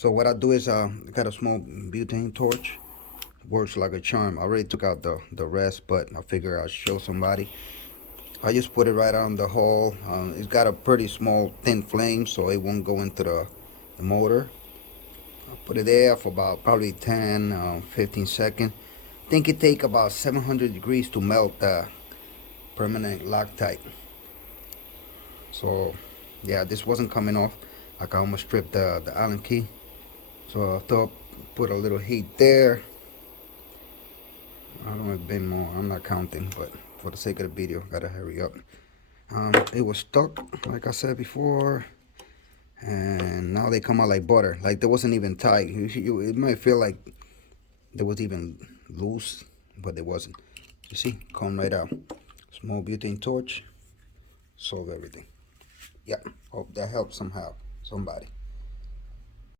So what I do is I got a small butane torch. Works like a charm. I already took out the rest, but I figure I'll show somebody. I just put it right on the hole. It's got a pretty small thin flame, so it won't go into the motor. I'll put it there for about probably 10 15 seconds. I think it take about 700 degrees to melt the permanent Loctite. So yeah, this wasn't coming off. Like I almost stripped the Allen key. So I thought put a little heat there. I don't know if been more. I'm not counting, but for the sake of the video, gotta hurry up. It was stuck, like I said before, and now they come out like butter. Like they wasn't even tight. It might feel like they was even loose, but it wasn't. You see, come right out. Small butane torch, solve everything. Yeah, hope that helps somehow, somebody.